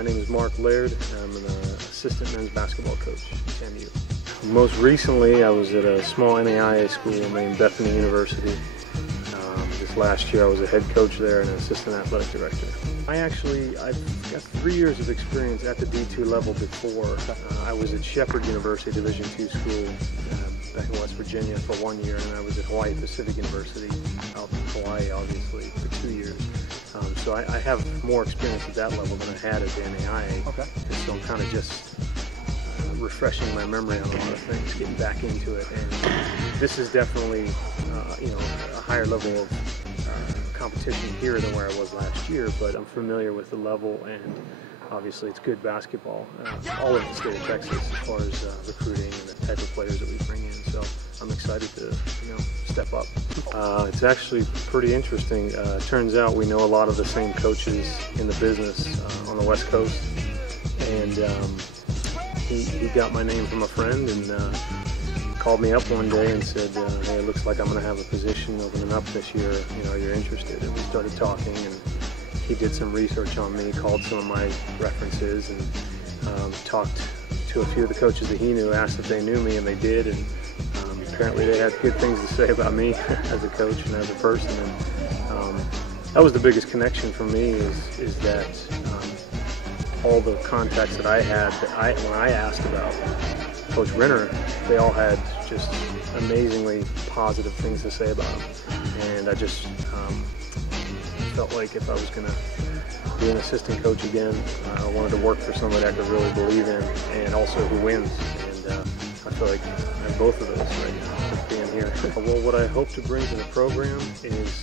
My name is Mark Laird. I'm an assistant men's basketball coach at TAMIU. Most recently, I was at a small NAIA school named Bethany University. This last year, I was a head coach there and an assistant athletic director. I've got 3 years of experience at the D2 level before. I was at Shepherd University, Division II school, back in West Virginia for 1 year, and I was at Hawaii Pacific University out in Hawaii, obviously, for 2 years. So I have more experience at that level than I had at the NAIA. Okay. And so I'm kind of just refreshing my memory on a lot of things, getting back into it. And this is definitely, a higher level of competition here than where I was last year, but I'm familiar with the level, and obviously it's good basketball all over the state of Texas as far as recruiting and the type of players that we bring in. So I'm excited to step up. It's actually pretty interesting. Turns out we know a lot of the same coaches in the business on the West Coast, and he got my name from a friend and called me up one day and said, hey, it looks like I'm going to have a position opening up this year. You're interested? And we started talking, and he did some research on me, called some of my references, and talked to a few of the coaches that he knew, asked if they knew me, and they did. And apparently they had good things to say about me as a coach and as a person. And that was the biggest connection for me, is that all the contacts that I had, when I asked about Coach Renner, they all had just amazingly positive things to say about him. And I just felt like if I was going to be an assistant coach again, I wanted to work for somebody I could really believe in, and also who wins. And I feel like I have both of those right now, just being here. Well, what I hope to bring to the program is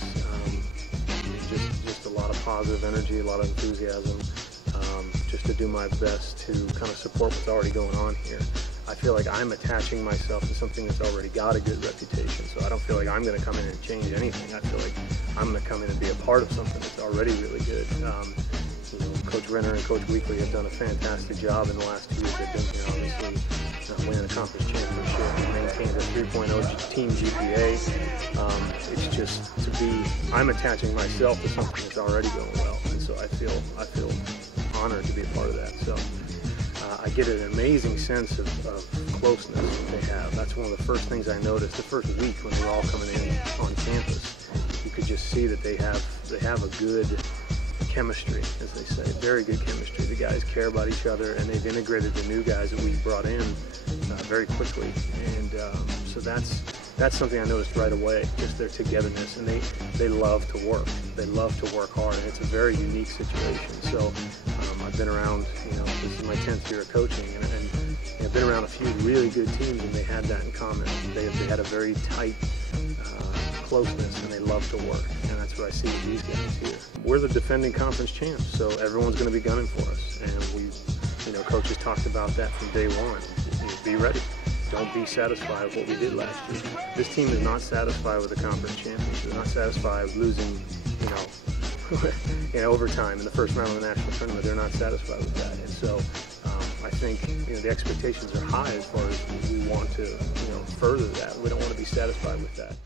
just a lot of positive energy, a lot of enthusiasm, just to do my best to kind of support what's already going on here. I feel like I'm attaching myself to something that's already got a good reputation, so I don't feel like I'm going to come in and change anything. I feel like I'm going to come in and be a part of something that's already really good. Coach Renner and Coach Weekly have done a fantastic job in the last 2 years they've been here, obviously, winning a conference championship, maintained a 3.0 team GPA. It's just I'm attaching myself to something that's already going well, and so I feel honored to be a part of that. So I get an amazing sense of closeness that they have. That's one of the first things I noticed the first week when we were all coming in on campus. You could just see that they have a good chemistry, as they say, very good chemistry. The guys care about each other, and they've integrated the new guys that we brought in very quickly. And so that's something I noticed right away, just their togetherness, and they love to work. They love to work hard, and it's a very unique situation. So I've been around, this is my 10th year of coaching, and I've been around a few really good teams, and they had that in common. They had a very tight closeness, and they love to work, and that's what I see with these guys here. We're the defending conference champs, so everyone's going to be gunning for us, and coaches talked about that from day one. Be ready. Don't be satisfied with what we did last year. This team is not satisfied with the conference champions. They're not satisfied with losing, in overtime in the first round of the national tournament. They're not satisfied with that, and so I think the expectations are high as far as we want to further that. We don't want to be satisfied with that.